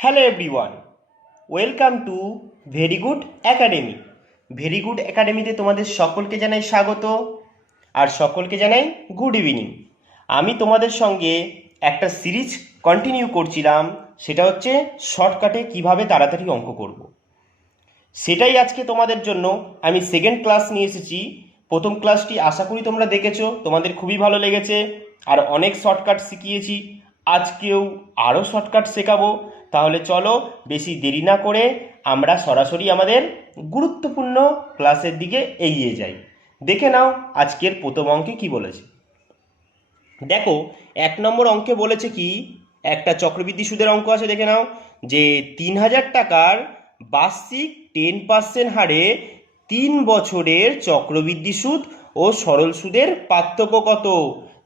Hello everyone, welcome to very good academy. Very good একাডেমিতে তোমাদের সকলকে জানাই স্বাগত আর সকলকে জানাই গুড ইভিনিং। আমি তোমাদের সঙ্গে একটা সিরিজ কন্টিনিউ করছিলাম, সেটা হচ্ছে শর্টকাটে কিভাবে তাড়াতাড়ি অঙ্ক করব। সেটাই আজকে তোমাদের জন্য আমি সেকেন্ড ক্লাস নিয়ে এসেছি। প্রথম ক্লাসটি আশা করি তোমরা দেখেছো, তোমাদের খুবই ভালো লেগেছে আর অনেক শর্টকাট শিখিয়েছি। আজকেও আরও শর্টকাট শেখাবো। তাহলে চলো বেশি দেরি না করে আমরা সরাসরি আমাদের গুরুত্বপূর্ণ ক্লাসের দিকে এগিয়ে যাই। দেখে নাও আজকের প্রথম অঙ্কে কি বলেছে। দেখো, 1 নম্বর অঙ্কে বলেছে কি, একটা চক্রবৃদ্ধি সুদের অঙ্ক আছে। দেখে নাও যে 3000 টাকার বার্ষিক 10% হারে 3 বছরের চক্রবৃদ্ধি সুদ ও সরল সুদের পার্থক্য কত।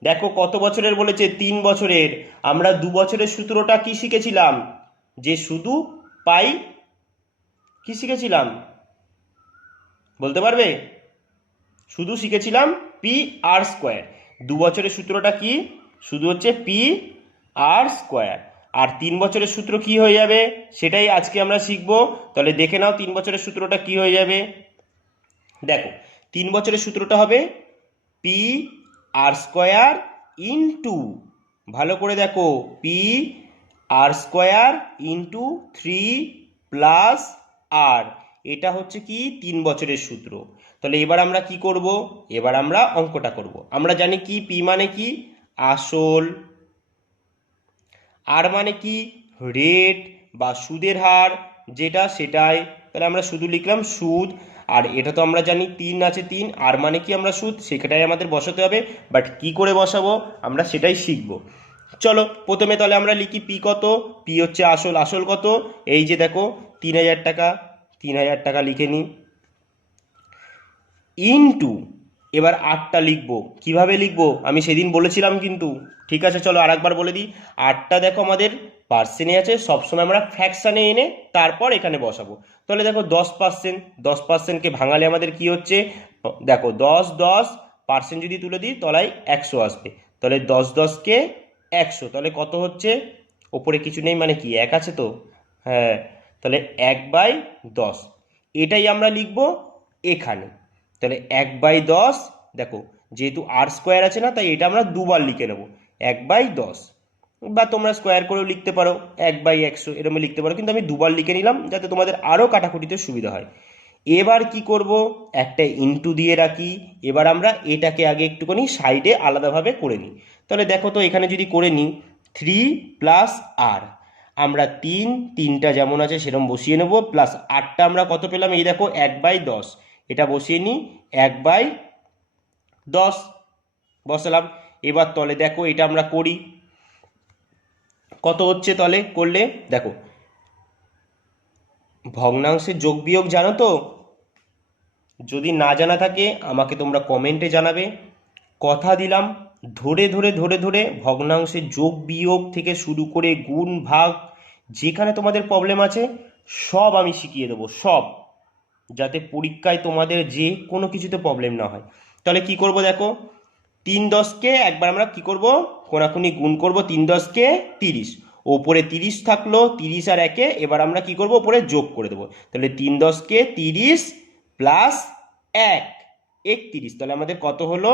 দেখো কত বছরের বলেছে, 3 বছরের। আমরা 2 বছরের সূত্রটা কি শিখেছিলাম, যে শুধু পাই কি শিখেছিলাম বলতে পারবে? শুধু শিখেছিলাম পি আর স্কোয়ার। 2 বছরের সূত্রটা কি, শুধু হচ্ছে পি আর স্কোয়ার। আর 3 বছরের সূত্র কি হয়ে যাবে সেটাই আজকে আমরা শিখব। তাহলে দেখে নাও 3 বছরের সূত্রটা কি হয়ে যাবে। দেখো 3 বছরের সূত্রটা হবে পি আর স্কোয়ার ইন্টু, ভালো করে দেখো, পি আর স্কোয়ার ইন্টু 3 + আর। এটা হচ্ছে কি 3 বছরের সূত্র। তাহলে এবার আমরা কি করব, এবার আমরা অঙ্কটা করব। আমরা জানি কি, পি মানে কি আসল, আর মানে কি রেট বা সুদের হার, যেটা সেটাই। তাহলে আমরা শুধু লিখলাম সুদ। আর এটা তো আমরা জানি 3 আছে, 3 আর মানে কি আমরা সুদ, সেটাই আমাদের বসাতে হবে। বাট কি করে বসাবো আমরা সেটাই শিখব। চলো প্রথমে তাহলে আমরা লিখি পি কত। পি হচ্ছে আসল, আসল কত, এই যে দেখো 3000 টাকা। 3000 টাকা লিখে নিই, ইনটু, এবার আটটা লিখবো। কিভাবে লিখবো আমি সেদিন বলেছিলাম কিন্তু, ঠিক আছে চলো আরেকবার বলে দিই। আটটা দেখো আমাদের পার্সেন্টে আছে, সবসময় আমরা ফ্র্যাকশানে এনে তারপর এখানে বসাবো। তাহলে দেখো 10%, 10%কে ভাঙালে আমাদের কি হচ্ছে, দেখো 10% যদি তুলে দিই তলায় 100 আসবে। তাহলে 10 × 100, তাহলে কত হচ্ছে, ওপরে কিছু নেই মানে কি 1 আছে তো, হ্যাঁ। তাহলে 1/10 এটাই আমরা লিখবো এখানে। তাহলে 1/10, দেখো যেহেতু আর স্কোয়ার আছে না, তাই এটা আমরা দুবার লিখে নেব 1/10। বা তোমরা স্কোয়ার করেও লিখতে পারো 1/100, এরকম লিখতে পারো, কিন্তু আমি দুবার লিখে নিলাম যাতে তোমাদের আরও কাটাকুটিতে সুবিধা হয়। এবার কি করব, একটা ইনটু দিয়ে রাখি। এবার আমরা এটাকে আগে একটুখানি সাইডে আলাদাভাবে করে নিই। তাহলে দেখো তো এখানে যদি করে নিই 3 + আর, আমরা 3টা যেমন আছে সেরকম বসিয়ে নেব, প্লাস 8টা আমরা কত পেলাম, এই দেখো 1/10, এটা বসিয়ে নিই 1/10 বসালাম। এবার তলে দেখো এটা আমরা করি, কত হচ্ছে তলে করলে, দেখো ভগ্নাংশের যোগ বিয়োগ জানো তো? যদি না জানা থাকে আমাকে তোমরা কমেন্টে জানাবে। কথা দিলাম ধরে ধরে ধরে ধরে ভগ্নাংশের যোগ বিয়োগ থেকে শুরু করে গুণ ভাগ, যেখানে তোমাদের প্রবলেম আছে সব আমি শিখিয়ে দেবো, সব, যাতে পরীক্ষায় তোমাদের যে কোনো কিছুতে প্রবলেম না হয়। তাহলে কি করব, দেখো 3×10 একবার আমরা কি করব, কোনাকুনি গুণ করব, 3×10 30, ওপরে 30 থাকলো, 30 আর 1, এবার আমরা কি করব ওপরে যোগ করে দেবো। তাহলে 3×10 30 + 1 31, তাহলে আমাদের কত হলো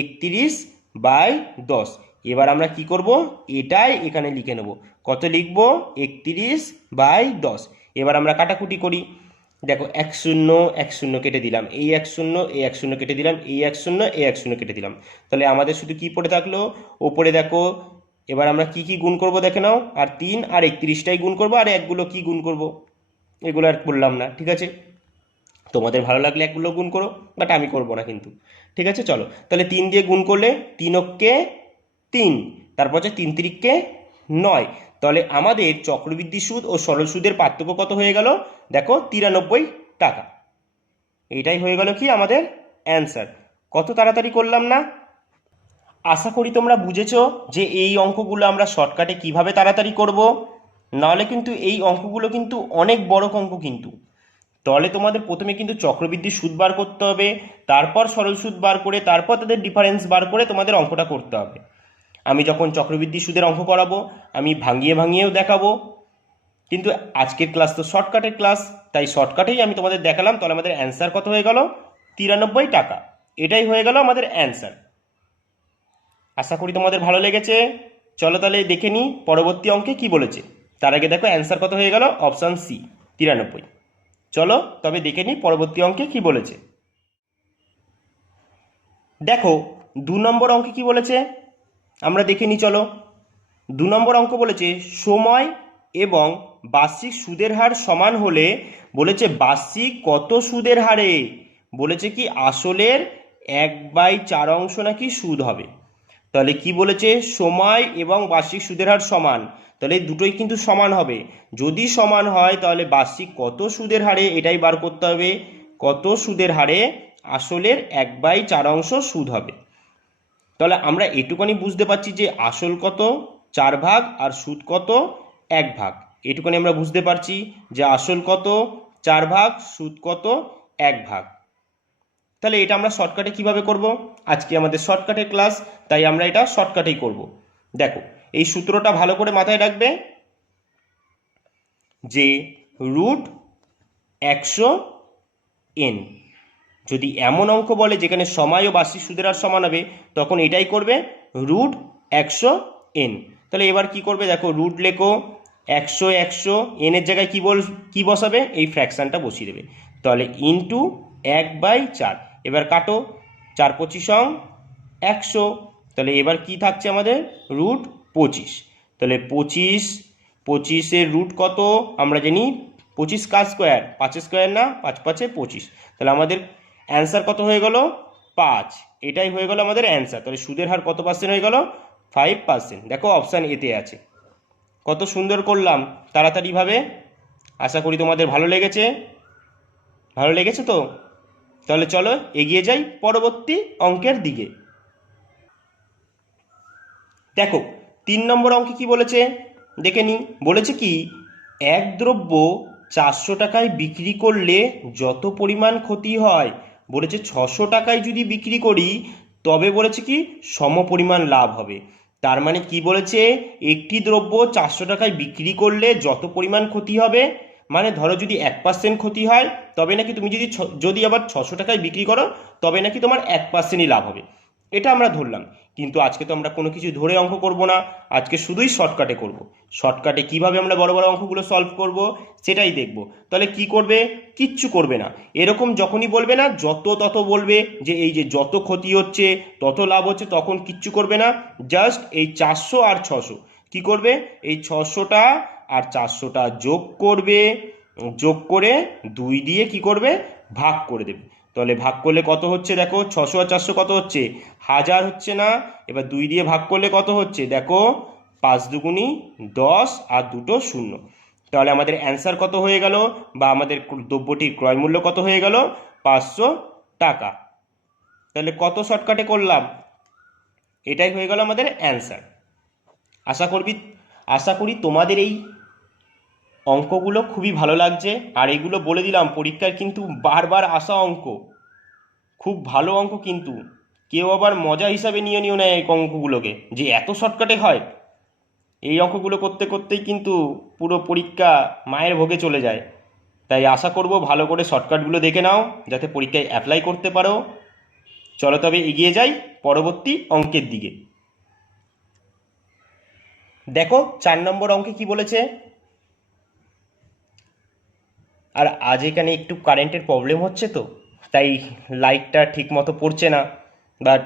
31/10। এবার আমরা কি করব, এটাই এখানে লিখে নেব, কত লিখব 31/10। এবার আমরা কাটাকুটি করি। দেখো 1 0 কেটে দিলাম, এই 1 0 কেটে দিলাম, এই 1 0 কেটে দিলাম। তাহলে আমাদের শুধু কি পড়ে থাকলো, ওপরে দেখো এবার আমরা কি কি গুণ করব দেখে নাও, আর 3 আর 31টাই গুণ করব, আর একগুলো কি গুণ করব এগুলো আর বললাম না, ঠিক আছে? তোমাদের ভালো লাগলে একগুলো গুণ করো, বাট আমি করব না কিন্তু, ঠিক আছে? চলো তাহলে 3 দিয়ে গুণ করলে 3 × 3, তারপর হচ্ছে 3 × 3 = 9। তাহলে আমাদের চক্রবৃদ্ধি সুদ ও সরল সুদের পার্থক্য কত হয়ে গেল, দেখো 93 টাকা। এটাই হয়ে গেল কি আমাদের অ্যান্সার। কত তাড়াতাড়ি করলাম না? আশা করি তোমরা বুঝেছো যে এই অঙ্কগুলো আমরা শর্টকাটে কিভাবে তাড়াতাড়ি করব। নাহলে কিন্তু এই অঙ্কগুলো কিন্তু অনেক বড় অঙ্ক কিন্তু। তাহলে তোমাদের প্রথমে কিন্তু চক্রবৃদ্ধি সুদ বার করতে হবে, তারপর সরল সুদ বার করে, তারপর তাদের ডিফারেন্স বার করে তোমাদের অঙ্কটা করতে হবে। আমি যখন চক্রবৃদ্ধি সুদের অঙ্ক করাবো আমি ভাঙিয়ে ভাঙিয়েও দেখাবো, কিন্তু আজকের ক্লাস তো শর্টকাটের ক্লাস, তাই শর্টকাটেই আমি তোমাদের দেখালাম। তাহলে আমাদের অ্যান্সার কত হয়ে গেল? 93 টাকা। এটাই হয়ে গেল আমাদের অ্যান্সার। আশা করি তোমাদের ভালো লেগেছে। চলো তাহলে দেখে নিই পরবর্তী অঙ্কে কি বলেছে। তার আগে দেখো অ্যান্সার কত হয়ে গেল, অপশান সি 93। চলো তবে দেখে নিই পরবর্তী অঙ্কে কি বলেছে। দেখো 2 নম্বর অঙ্কে কি বলেছে আমরা দেখে নিই। চলো 2 নম্বর অঙ্ক বলেছে সময় এবং বার্ষিক সুদের হার সমান হলে বলেছে বার্ষিক কত সুদের হারে বলেছে কি আসলের 1/4 অংশ নাকি সুদ হবে। তাহলে কি বলেছে সময় এবং বার্ষিক সুদের হার সমান, তাহলে দুটোই কিন্তু সমান হবে। যদি সমান হয় তাহলে বার্ষিক কত সুদের হারে এটাই বার করতে হবে। কত সুদের হারে আসলের 1/4 অংশ সুদ হবে। তাহলে আমরা এটুকুনি বুঝতে পারছি যে আসল কত 4 ভাগ আর সুদ কত 1 ভাগ। এটুকুনি আমরা বুঝতে পারছি যে আসল কত 4 ভাগ, সুদ কত 1 ভাগ। তাহলে এটা আমরা শর্টকাটে কিভাবে করব? আজকে আমাদের শর্টকাটের ক্লাস, তাই আমরা এটা শর্টকাটেই করব। দেখো এই সূত্রটা ভালো করে মাথায় রাখবে যে √100n। যদি এমন অঙ্ক বলে যেখানে সময় ও বার্ষিক সুদের হার সমান হবে তখন এটাই করবে √100n। তাহলে এবার কি করবে, দেখো রুট লেখো 100 100, এনের জায়গায় কি বসাবে, এই ফ্র্যাকশানটা বসিয়ে দেবে। তাহলে ইন্টু 1/4। এবার কাটো, 4 25 100। তাহলে এবার কি থাকছে আমাদের √25। তাহলে 25 রুট কত আমরা জানি 25 কার স্কোয়ার, 5 স্কোয়ার না, 5 5 25। তাহলে আমাদের অ্যান্সার কত হয়ে গেল 5। এটাই হয়ে গেল আমাদের অ্যান্সার। তাহলে সুদের হার কত পার্সেন্ট হয়ে গেল 5%। দেখো অপশান এতে আছে। কত সুন্দর করলাম তাড়াতাড়িভাবে। আশা করি তোমাদের ভালো লেগেছে তো। তাহলে চলো এগিয়ে যাই পরবর্তী অঙ্কের দিকে। দেখো 3 নম্বর অঙ্কে কি বলেছে দেখে নি। বলেছে কি এক দ্রব্য 400 টাকায় বিক্রি করলে যত পরিমাণ ক্ষতি হয় বলেছে 600 টাকায় যদি বিক্রি করি তবে বলেছে কি সম পরিমাণ লাভ হবে। তার মানে কি বলেছে, একটি দ্রব্য 400 টাকায় বিক্রি করলে যত পরিমাণ ক্ষতি হবে, মানে ধরো যদি 1% ক্ষতি হয় তবে নাকি তুমি যদি আবার 600 টাকায় বিক্রি করো তবে নাকি তোমার 1%ই লাভ হবে। এটা আমরা ধরলাম। কিন্তু আজকে তো আমরা কোনো কিছু ধরে অঙ্ক করব না, আজকে শুধুই শর্টকাটে করব। শর্টকাটে কিভাবে আমরা বড় বড় অঙ্কগুলো সলভ করব সেটাই দেখব। তাহলে কি করবে, কিচ্ছু করবে না। এরকম যখনই বলবে না তত বলবে যে এই যে যত ক্ষতি হচ্ছে তত লাভ হচ্ছে, তখন কিচ্ছু করবে না। জাস্ট এই 400 আর 600 কি করবে, এই 600টা আর 400টা যোগ করবে, যোগ করে 2 দিয়ে কি করবে ভাগ করে দেবে। তাহলে ভাগ করলে কত হচ্ছে দেখো, 600 আর 400 কত হচ্ছে 1000 হচ্ছে না। এবার 2 দিয়ে ভাগ করলে কত হচ্ছে দেখো, 5 দুগুণি 10 আর 2টো 0। তাহলে আমাদের অ্যান্সার কত হয়ে গেল, বা আমাদের দ্রব্যটির ক্রয় মূল্য কত হয়ে গেল 500 টাকা। তাহলে কত শর্টকাটে করলাম, এটাই হয়ে গেল আমাদের অ্যান্সার। আশা করি তোমাদের এই অঙ্কগুলো খুবই ভালো লাগছে। আর এগুলো বলে দিলাম পরীক্ষায় কিন্তু বারবার আসা অঙ্ক, খুব ভালো অঙ্ক। কিন্তু কেউ আবার মজা হিসাবে নিও না এই অঙ্কগুলোকে যে এত শর্টকাটে হয়। এই অঙ্কগুলো করতে করতেই কিন্তু পুরো পরীক্ষা মায়ের ভোগে চলে যায়। তাই আশা করব ভালো করে শর্টকাটগুলো দেখে নাও যাতে পরীক্ষায় অ্যাপ্লাই করতে পারো। চলো তবে এগিয়ে যাই পরবর্তী অঙ্কের দিকে। দেখো 4 নম্বর অঙ্কে কি বলেছে। আর আজ এখানে একটু কারেন্টের প্রবলেম হচ্ছে তো, তাই লাইটটা ঠিক মতো পড়ছে না। বাট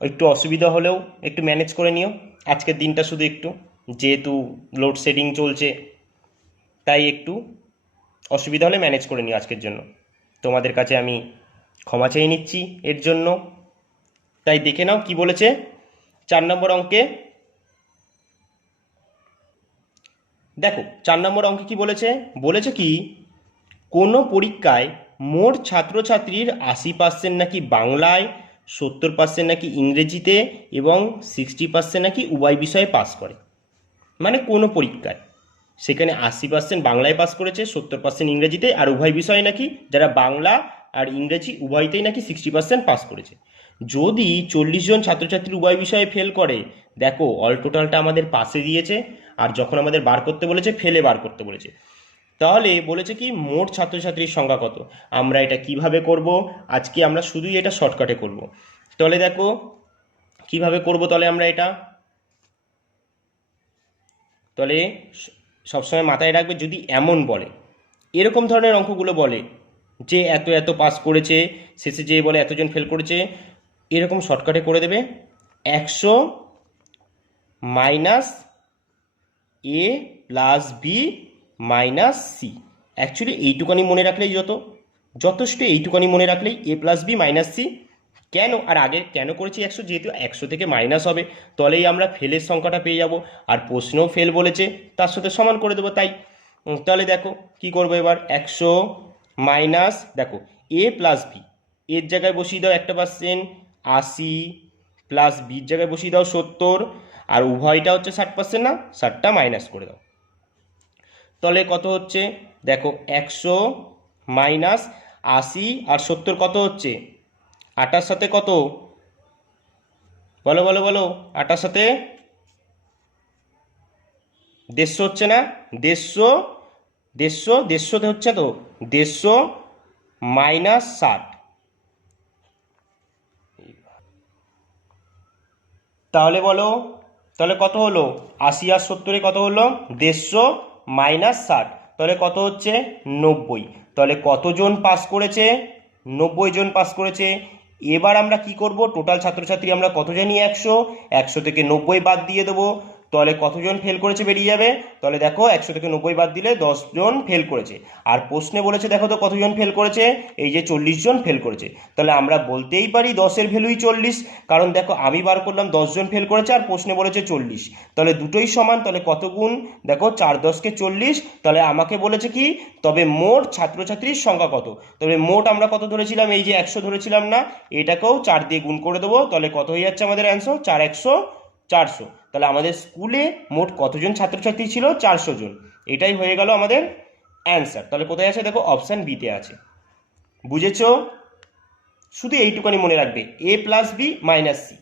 একটু অসুবিধা হলেও একটু ম্যানেজ করে নিও আজকের দিনটা, শুধু একটু, যেহেতু লোডশেডিং চলছে তাই একটু অসুবিধা হলে ম্যানেজ করে নিও আজকের জন্য। তোমাদের কাছে আমি ক্ষমা চেয়ে নিচ্ছি এর জন্য। তাই দেখে নাও কি বলেছে 4 নম্বর অঙ্কে। দেখো 4 নম্বর অঙ্কে কি বলেছে কি কোনো পরীক্ষায় মোট ছাত্রছাত্রীর 80% নাকি বাংলায়, 70% নাকি ইংরেজিতে এবং 60% নাকি উভয় বিষয়ে পাস করে। মানে কোনো পরীক্ষায় সেখানে 80% বাংলায় পাস করেছে, 70% ইংরেজিতে, আর উভয় বিষয়ে নাকি যারা বাংলা আর ইংরেজি উভয়তেই নাকি 60% পাস করেছে। যদি 40 জন ছাত্রছাত্রী উভয় বিষয়ে ফেল করে, দেখো অল টোটালটা আমাদের পাশে দিয়েছে আর যখন আমাদের বার করতে বলেছে ফেলে বার করতে বলেছে। তাহলে বলেছে কি মোট ছাত্রছাত্রীর সংখ্যা কত। আমরা এটা কিভাবে করব, আজকে আমরা শুধুই এটা শর্টকাটে করব। তাহলে দেখো কিভাবে করব, তাহলে আমরা এটা তাহলে সবসময় মাথায় রাখবে, যদি এমন বলে এরকম ধরনের অঙ্কগুলো বলে যে এত এত পাস করেছে, শেষে যে বলে এতজন ফেল করেছে, এরকম শর্টকাটে করে দেবে 100 minus A plus B minus C. Actually এইটুকানি মনে রাখলেই যথেষ্ট, এইটুকানি মনে রাখলেই A plus B minus C. কেন, আর আগে কেন করেছি 100, যেহেতু 100 থেকে মাইনাস হবে তাহলেই আমরা ফেলের সংখ্যাটা পেয়ে যাব, আর প্রশ্নও ফেল বলেছে তার সাথে সমান করে দেবো। তাই তাহলে দেখো কি করবো এবার, 100 মাইনাস দেখো এ প্লাস বি, এর জায়গায় বসিয়ে দাও 1% 80, প্লাস বির জায়গায় বসিয়ে দাও 70, আর উভয়টা হচ্ছে 60% না, 60টা মাইনাস করে দাও। তাহলে কত হচ্ছে দেখো 100 মাইনাস 80 আর 70 কত হচ্ছে, 8টার সাথে কত, বলো বলো বলো, 8টার সাথে 150 হচ্ছে না, 150 হচ্ছে তো, 150 মাইনাস 60। তাহলে বলো, তাহলে কত হলো, 80 আর 70 কত হলো, 150 মাইনাস 60, তাহলে কত হচ্ছে 90। তাহলে কতজন পাস করেছে, 90 জন পাস করেছে। এবার আমরা কি করব, টোটাল ছাত্রছাত্রী আমরা কত জানি 100 থেকে 90 বাদ দিয়ে দেবো, তাহলে কতজন ফেল করেছে বেরিয়ে যাবে। তাহলে দেখো 100 থেকে 90 বাদ দিলে 10 জন ফেল করেছে, আর প্রশ্নে বলেছে দেখো তো কতজন ফেল করেছে, এই যে 40 জন ফেল করেছে। তাহলে আমরা বলতেই পারি 10-এর ভ্যালুই 40, কারণ দেখো আমি বার করলাম 10 জন ফেল করেছে আর প্রশ্নে বলেছে 40, তাহলে দুটোই সমান। তাহলে কত গুণ, দেখো 4 10 কে 40, তাহলে আমাকে বলেছে কি, তবে মোট ছাত্রছাত্রীর সংখ্যা কত। তবে মোট আমরা কত ধরেছিলাম, এই যে 100 ধরেছিলাম না, এটাকেও 4 দিয়ে গুণ করে দেবো, তাহলে কত হয়ে যাচ্ছে আমাদের অ্যান্সার, 4 100 400। তাহলে আমাদের স্কুলে মোট কতজন ছাত্রছাত্রী ছিল, 400 জন। এটাই হয়ে গেল আমাদের অ্যান্সার। তাহলে কোথায় আছে দেখো, অপশান বিতে আছে। বুঝেছো, শুধু এইটুকানি মনে রাখবে, এ প্লাস বি মাইনাস সি,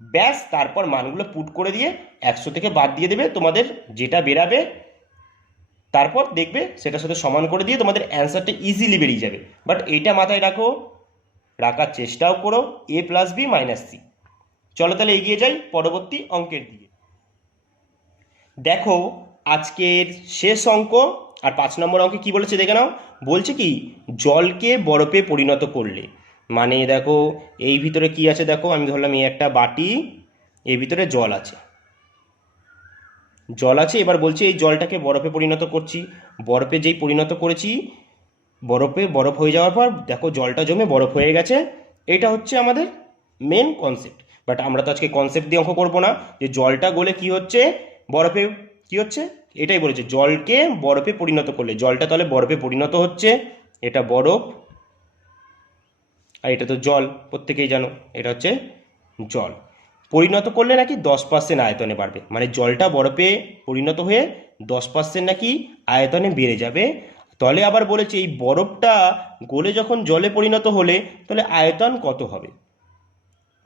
ব্যাস, তারপর মানগুলো পুট করে দিয়ে 100 থেকে বাদ দিয়ে দেবে, তোমাদের যেটা বেরাবে তারপর দেখবে সেটার সাথে সমান করে দিয়ে তোমাদের অ্যান্সারটা ইজিলি বেরিয়ে যাবে। বাট এইটা মাথায় রাখো, রাখার চেষ্টাও করো, এ প্লাস বি মাইনাস সি। চলো তাহলে এগিয়ে যাই পরবর্তী অঙ্কের দিকে। দেখো আজকের শেষ অঙ্ক, আর 5 নম্বর অঙ্কে কি বলেছে দেখে নাও। বলছে কি, জলকে বরফে পরিণত করলে, মানে দেখো এই ভিতরে কি আছে, দেখো আমি ধরলাম এই একটা বাটি, এর ভিতরে জল আছে, এবার বলছে এই জলটাকে বরফে পরিণত করছি, বরফে যেই পরিণত করেছি, বরফ হয়ে যাওয়ার পর দেখো জলটা জমে বরফ হয়ে গেছে। এটা হচ্ছে আমাদের মেন কনসেপ্ট, বাট আমরা তো আজকে কনসেপ্ট দিয়ে অঙ্ক করবো না, যে জলটা গলে কি হচ্ছে, বরফে কি হচ্ছে, এটাই বলেছে, জলকে বরফে পরিণত করলে, জলটা তাহলে বরফে পরিণত হচ্ছে, এটা বরফ আর এটা তো জল, প্রত্যেকেই জানো এটা হচ্ছে জল। পরিণত করলে নাকি 10% আয়তনে বাড়বে, মানে জলটা বরফে পরিণত হয়ে 10% নাকি আয়তনে বেড়ে যাবে। তাহলে আবার বলেছে এই বরফটা গলে যখন জলে পরিণত হলে তাহলে আয়তন কত হবে,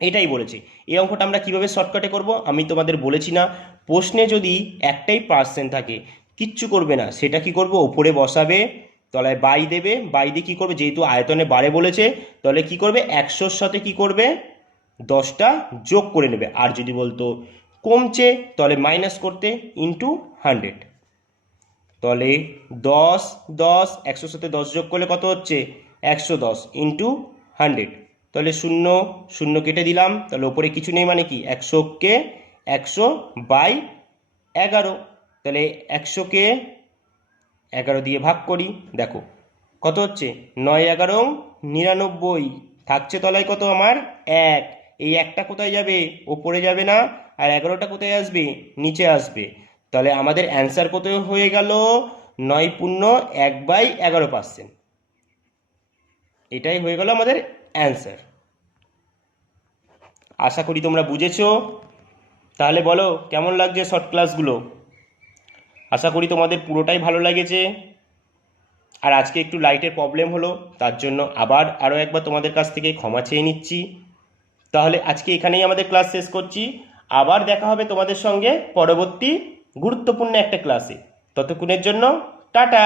এটাই বলেছে। এই অঙ্কটা আমরা কিভাবে শর্টকাটে করব, আমি তোমাদের বলেছি না, প্রশ্নে যদি একটাই পার্সেন্ট থাকে কিচ্ছু করবে না, সেটা কি করবে, ওপরে বসাবে, তলায় বাই দেবে, বাই দিয়ে কী করবে, যেহেতু আয়তনে বাড়ে বলেছে তাহলে কি করবে, 100-র সাথে কি করবে, 10টা যোগ করে নেবে, আর যদি বলতো কমছে তাহলে মাইনাস করতে ইন্টু 100। তাহলে 10 10, 100-র সাথে 10 যোগ করলে কত হচ্ছে, 110 ইন্টু 100, তাহলে 0 0 কেটে দিলাম, তাহলে ওপরে কিছু নেই, মানে কি 100-কে 100/11, তাহলে 100-কে 11 দিয়ে ভাগ করি, দেখো কত হচ্ছে, 9 11 99, থাকছে তলায় কত আমার 1, এই একটা কোথায় যাবে, ওপরে যাবে না, আর 11টা কোথায় আসবে, নিচে আসবে। তাহলে আমাদের অ্যান্সার কত হয়ে গেল, 9.1/11%, এটাই হয়ে গেল আমাদের অ্যান্সার। আশা করি তোমরা বুঝেছো। তাহলে বলো কেমন লাগছে শর্ট ক্লাসগুলো, আশা করি তোমাদের পুরোটাই ভালো লেগেছে। আর আজকে একটু লাইটের প্রবলেম হলো, তার জন্য আরও একবার তোমাদের কাছ থেকে ক্ষমা চেয়ে নিচ্ছি। তাহলে আজকে এখানেই আমাদের ক্লাস শেষ করছি, আবার দেখা হবে তোমাদের সঙ্গে পরবর্তী গুরুত্বপূর্ণ একটা ক্লাসে। ততক্ষণের জন্য টাটা।